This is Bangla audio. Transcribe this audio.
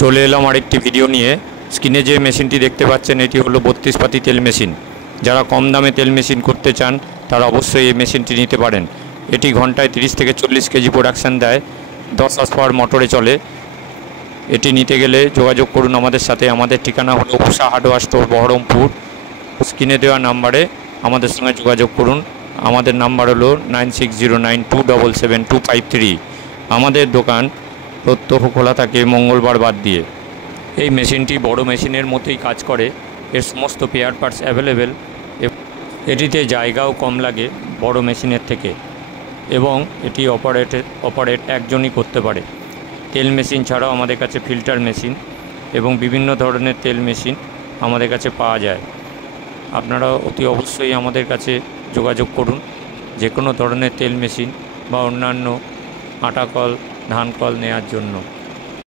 চলে এলাম আরেকটি ভিডিও নিয়ে। স্ক্রিনে যে মেশিনটি দেখতে পাচ্ছেন এটি হলো 32 পাতি তেল মেশিন। যারা কম দামে তেল মেশিন করতে চান তারা অবশ্যই এই মেশিনটি নিতে পারেন। এটি ঘন্টায় 30 থেকে 40 কেজি প্রোডাকশান দেয়, 10 হর্স পাওয়ার মোটরে চলে। এটি নিতে গেলে যোগাযোগ করুন আমাদের সাথে। আমাদের ঠিকানা হলো উষা হার্ডওয়্যার স্টোর, বহরমপুর। স্ক্রিনে দেওয়া নাম্বারে আমাদের সঙ্গে যোগাযোগ করুন। আমাদের নাম্বার হলো 9609277253। আমাদের দোকান প্রত্যহ খোলা থাকে মঙ্গলবার বাদ দিয়ে। এই মেশিনটি বড় মেশিনের মতোই কাজ করে। এর সমস্ত পেয়ার পার্টস অ্যাভেলেবেল। এটিতে জায়গাও কম লাগে বড় মেশিনের থেকে, এবং এটি অপারেট একজনই করতে পারে। তেল মেশিন ছাড়াও আমাদের কাছে ফিল্টার মেশিন এবং বিভিন্ন ধরনের তেল মেশিন আমাদের কাছে পাওয়া যায়। আপনারা অতি অবশ্যই আমাদের কাছে যোগাযোগ করুন যে কোনো ধরনের তেল মেশিন বা অন্যান্য আটা কল, ধান কল নেওয়ার জন্য।